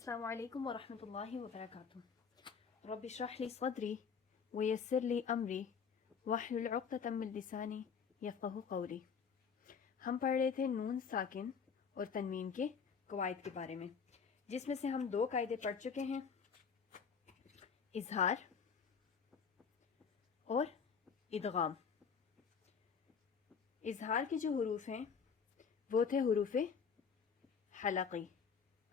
السلام علیکم ورحمۃ اللہ وبرکاتہ. رب اشرح لی صدری ویسر لی امری واحلل عقدۃ من لسانی یفقہوا قولی. ہم پڑھ رہے تھے نون ساکن اور تنوین کے قواعد کے بارے میں، جس میں سے ہم 2 قاعدے پڑھ چکے ہیں، اظہار اور ادغام. اظہار کے جو حروف ہیں وہ تھے حروف حلقی.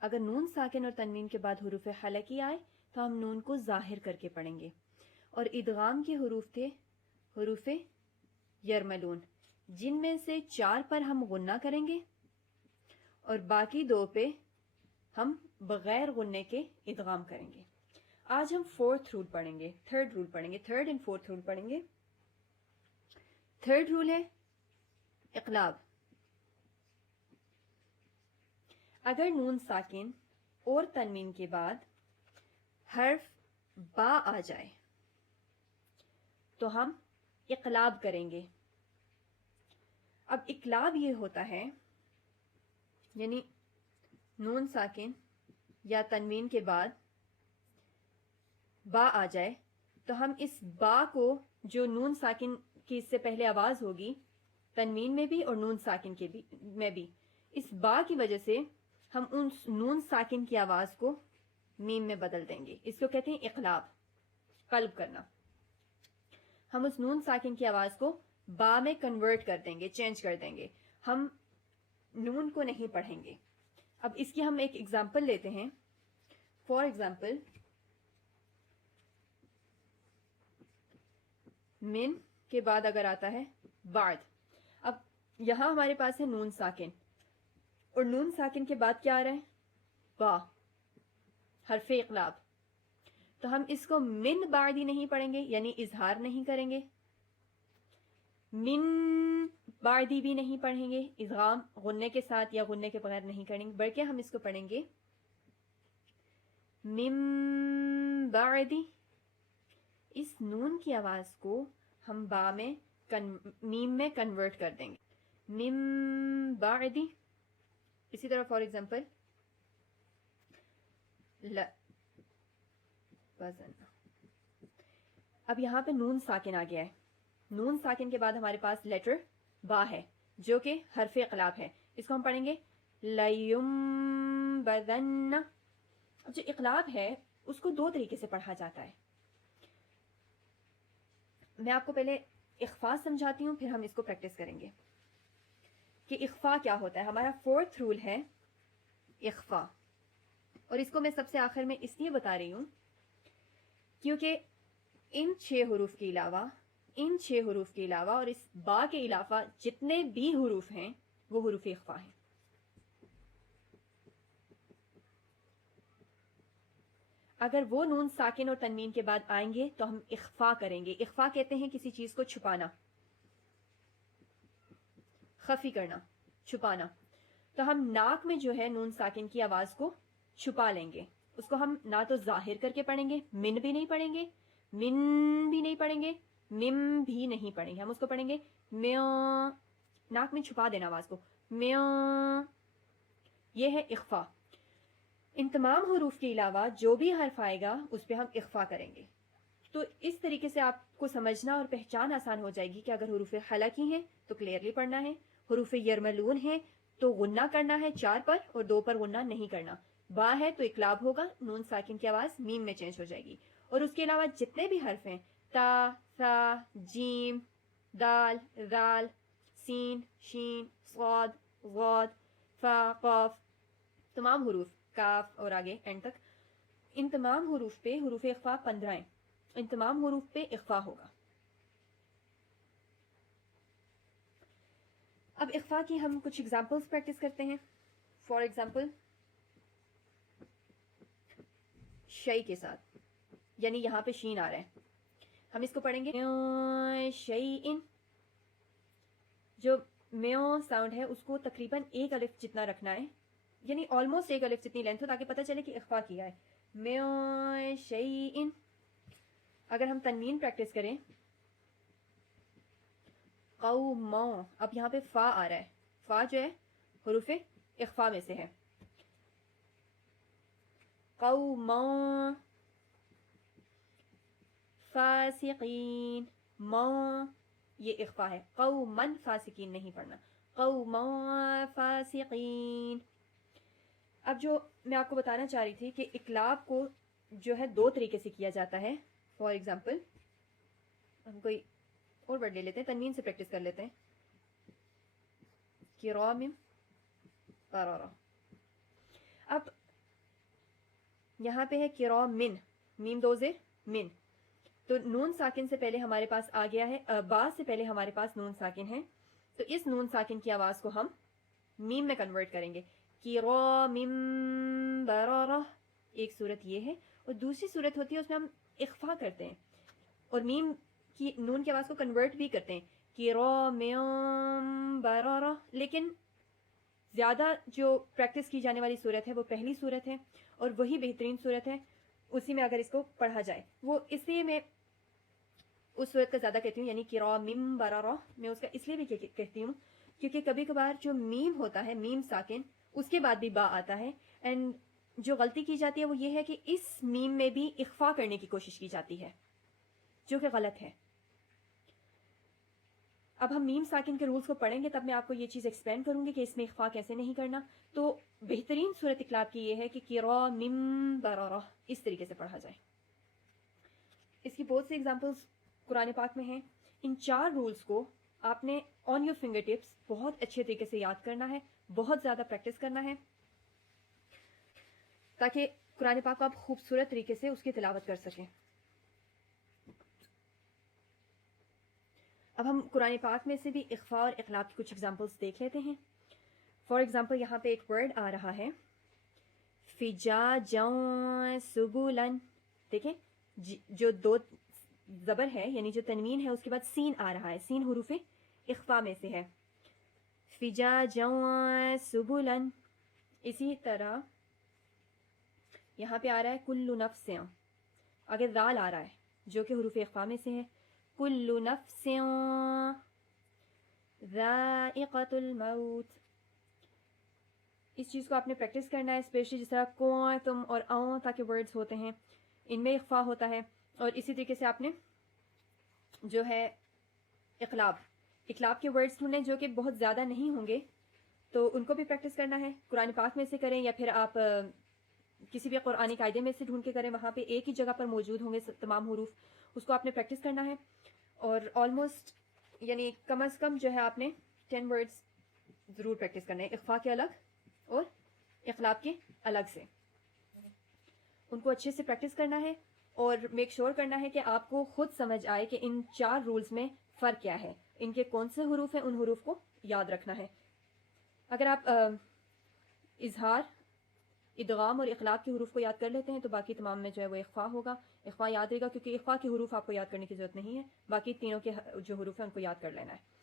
اگر نون ساکن اور تنوین کے بعد حروف حلقی آئے تو ہم نون کو ظاہر کر کے پڑھیں گے. اور ادغام کے حروف تھے حروف یرملون، جن میں سے 4 پر ہم غنہ کریں گے اور باقی 2 پہ ہم بغیر غنے کے ادغام کریں گے. آج ہم 4th رول پڑھیں گے، 3rd رول پڑھیں گے، 3rd and 4th رول پڑھیں گے. 3rd رول ہے اقلاب. اگر نون ساکن اور تنوین کے بعد حرف با آ جائے تو ہم اقلاب کریں گے. اب اقلاب یہ ہوتا ہے، یعنی نون ساکن یا تنوین کے بعد با آ جائے تو ہم اس با کو، جو نون ساکن کی اس سے پہلے آواز ہوگی تنوین میں بھی اور نون ساکن کے بھی میں بھی، اس با کی وجہ سے ہم ان نون ساکن کی آواز کو میم میں بدل دیں گے. اس کو کہتے ہیں اقلاب، قلب کرنا. ہم اس نون ساکن کی آواز کو با میں کنورٹ کر دیں گے، چینج کر دیں گے. ہم نون کو نہیں پڑھیں گے. اب اس کی ہم ایک ایگزامپل لیتے ہیں. فار ایگزامپل، من کے بعد اگر آتا ہے بعد. اب یہاں ہمارے پاس ہے نون ساکن، اور نون ساکن کے بعد کیا آ رہا ہے؟ با، حرف اقلاب. تو ہم اس کو من بعدی نہیں پڑھیں گے، یعنی اظہار نہیں کریں گے. من بعدی بھی نہیں پڑھیں گے، ادغام غنے کے ساتھ یا غنے کے بغیر نہیں کریں گے، بلکہ ہم اس کو پڑھیں گے من بعدی. اس نون کی آواز کو ہم با میں میم میں کنورٹ کر دیں گے، من بعدی. اسی طرح فار ایگزامپل اب یہاں پہ نون ساکن آ گیا ہے. نون ساکن کے بعد ہمارے پاس لیٹر با ہے جو کہ حرف اقلاب ہے. اس کو ہم پڑھیں گے لَيُنبَذَنَّ. اب جو اقلاب ہے اس کو 2 طریقے سے پڑھا جاتا ہے. میں آپ کو پہلے اخفا سمجھاتی ہوں، پھر ہم اس کو پریکٹس کریں گے کہ اخفا کیا ہوتا ہے. ہمارا 4th رول ہے اخفا، اور اس کو میں سب سے آخر میں اس لیے بتا رہی ہوں کیونکہ ان 6 حروف کے علاوہ اور اس با کے علاوہ جتنے بھی حروف ہیں وہ حروف اخفا ہیں. اگر وہ نون ساکن اور تنوین کے بعد آئیں گے تو ہم اخفا کریں گے. اخفا کہتے ہیں کسی چیز کو چھپانا، خفی کرنا، چھپانا. تو ہم ناک میں جو ہے نون ساکن کی آواز کو چھپا لیں گے. اس کو ہم نہ تو ظاہر کر کے پڑھیں گے، من بھی نہیں پڑھیں گے، من بھی نہیں پڑھیں گے، مم بھی نہیں پڑھیں گے. ہم اس کو پڑھیں گے میوں، ناک میں چھپا دینا آواز کو، میوں. یہ ہے اخفا. ان تمام حروف کے علاوہ جو بھی حرف آئے گا اس پہ ہم اخفا کریں گے. تو اس طریقے سے آپ کو سمجھنا اور پہچان آسان ہو جائے گی کہ اگر حروف حلقی ہیں تو کلیئرلی پڑھنا ہے، حروف یرملون ہیں تو غنہ کرنا ہے 4 پر اور 2 پر غنہ نہیں کرنا. با ہے تو اقلاب ہوگا، نون ساکن کی آواز میم میں چینج ہو جائے گی. اور اس کے علاوہ جتنے بھی حرف ہیں، تا، ثا، جیم، دال، ذال، سین، شین، صاد، ضاد، فا، قاف، تمام حروف، کاف اور آگے اینڈ تک، ان تمام حروف پہ حروف اخفا 15 ہیں. ان تمام حروف پہ اخفا ہوگا. اب اخفا کی ہم کچھ ایگزامپلس پریکٹس کرتے ہیں. فار ایگزامپل شئی کے ساتھ، یعنی یہاں پہ شین آ رہا ہے، ہم اس کو پڑھیں گے شیئن. جو میوں ساؤنڈ ہے اس کو تقریباً 1 الف جتنا رکھنا ہے، یعنی آلموسٹ 1 الف جتنی لینتھ ہو، تاکہ پتہ چلے کہ اخفا کیا ہے. میوں شیئن. اگر ہم تنوین پریکٹس کریں قوموں، اب یہاں پہ فا آ رہا ہے، فا جو ہے حروف اخفا میں سے ہے. قوما فاسقین، ما یہ اخفا ہے، قومن فاسقین نہیں پڑھنا، قوما فاسقین۔ اب جو میں آپ کو بتانا چاہ رہی تھی کہ اقلاب کو جو ہے دو طریقے سے کیا جاتا ہے۔ فار ایگزامپل ہم کوئی اور ورڈ لے لیتے ہیں، تنوین سے پریکٹس کر لیتے ہیں، کرام بررہ۔ اب یہاں پہ ہے کرامن، میم دو زیر من، تو نون ساکن سے پہلے ہمارے پاس آ گیا ہے، با سے پہلے ہمارے پاس نون ساکن ہے، تو اس نون ساکن کی آواز کو ہم میم میں کنورٹ کریں گے، کرامن بررہ۔ ایک صورت یہ ہے، اور دوسری صورت ہوتی ہے اس میں ہم اخفا کرتے ہیں اور میم کی نون کی آواز کو کنورٹ بھی کرتے ہیں، کرامن بررہ، لیکن زیادہ جو پریکٹس کی جانے والی صورت ہے وہ پہلی صورت ہے، اور وہی بہترین صورت ہے، اسی میں اگر اس کو پڑھا جائے، وہ اس لیے میں اس صورت کا زیادہ کہتی ہوں، یعنی کرامن بررہ میں اس کا اس لیے بھی کہتی ہوں کیونکہ کبھی کبھار جو میم ہوتا ہے، میم ساکن، اس کے بعد بھی با آتا ہے، اینڈ جو غلطی کی جاتی ہے وہ یہ ہے کہ اس میم میں بھی اخفا کرنے کی کوشش کی جاتی ہے، جو کہ غلط ہے۔ اب ہم میم ساکن کے رولز کو پڑھیں گے، تب میں آپ کو یہ چیز ایکسپلین کروں گی کہ اس میں اخفا کیسے نہیں کرنا۔ تو بہترین صورت اقلاب کی یہ ہے کہ کرامن بررہ اس طریقے سے پڑھا جائے۔ اس کی بہت سی ایگزامپلس قرآن پاک میں ہیں۔ ان چار رولز کو آپ نے آن یور فنگر ٹپس بہت اچھے طریقے سے یاد کرنا ہے، بہت زیادہ پریکٹس کرنا ہے، تاکہ قرآن پاک کو آپ خوبصورت طریقے سے اس کی تلاوت کر سکیں۔ اب ہم قرآن پاک میں سے بھی اخفاء اور اقلاب کی کچھ ایگزامپلس دیکھ لیتے ہیں۔ فار ایگزامپل یہاں پہ ایک ورڈ آ رہا ہے فجاجا سبلن، دیکھیں جو دو زبر ہے یعنی جو تنوین ہے اس کے بعد سین آ رہا ہے، سین حروف اخفاء میں سے ہے، فجاجا سبلن۔ اسی طرح یہاں پہ آ رہا ہے کل نفس، آگے دال آ رہا ہے جو کہ حروف اخفاء میں سے ہے، کل نفس ذائقۃ الموت۔ اس چیز کو آپ نے پریکٹس کرنا ہے، اسپیشلی جس طرح کو تم اور تاکہ ورڈز ہوتے ہیں ان میں اخفاء ہوتا ہے، اور اسی طریقے سے آپ نے جو ہے اقلاب کے ورڈز ڈھونڈیں جو کہ بہت زیادہ نہیں ہوں گے، تو ان کو بھی پریکٹس کرنا ہے، قرآن پاک میں سے کریں یا پھر آپ کسی بھی قرآنی قاعدے میں سے ڈھونڈ کے کریں، وہاں پہ ایک ہی جگہ پر موجود ہوں گے تمام حروف، اس کو آپ نے پریکٹس کرنا ہے، اور آلموسٹ یعنی کم از کم جو ہے آپ نے 10 ورڈز ضرور پریکٹس کرنا ہے، اخفاء کے الگ اور اقلاب کے الگ سے، ان کو اچھے سے پریکٹس کرنا ہے، اور میک شور کرنا ہے کہ آپ کو خود سمجھ آئے کہ ان چار رولز میں فرق کیا ہے، ان کے کون سے حروف ہیں، ان حروف کو یاد رکھنا ہے۔ اگر آپ اظہار، ادغام اور اقلاب کے حروف کو یاد کر لیتے ہیں تو باقی تمام میں جو ہے وہ اخفاء ہوگا، اخفاء یاد رہے گا، کیونکہ اخفاء کے حروف آپ کو یاد کرنے کی ضرورت نہیں ہے، باقی تینوں کے جو حروف ہیں ان کو یاد کر لینا ہے۔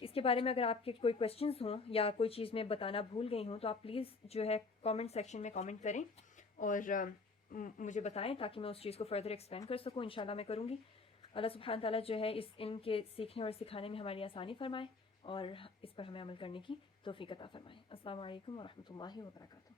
اس کے بارے میں اگر آپ کے کوئی کویسچنز ہوں یا کوئی چیز میں بتانا بھول گئی ہوں تو آپ پلیز جو ہے کامنٹ سیکشن میں کامنٹ کریں اور مجھے بتائیں تاکہ میں اس چیز کو فردر ایکسپلین کر سکوں، انشاءاللہ میں کروں گی۔ اللہ سبحانہ تعالیٰ جو ہے اس علم کے سیکھنے اور سکھانے میں ہماری آسانی فرمائے اور اس پر ہمیں عمل کرنے کی توفیق عطا فرمائے۔ السلام علیکم ورحمۃ اللہ وبرکاتہ۔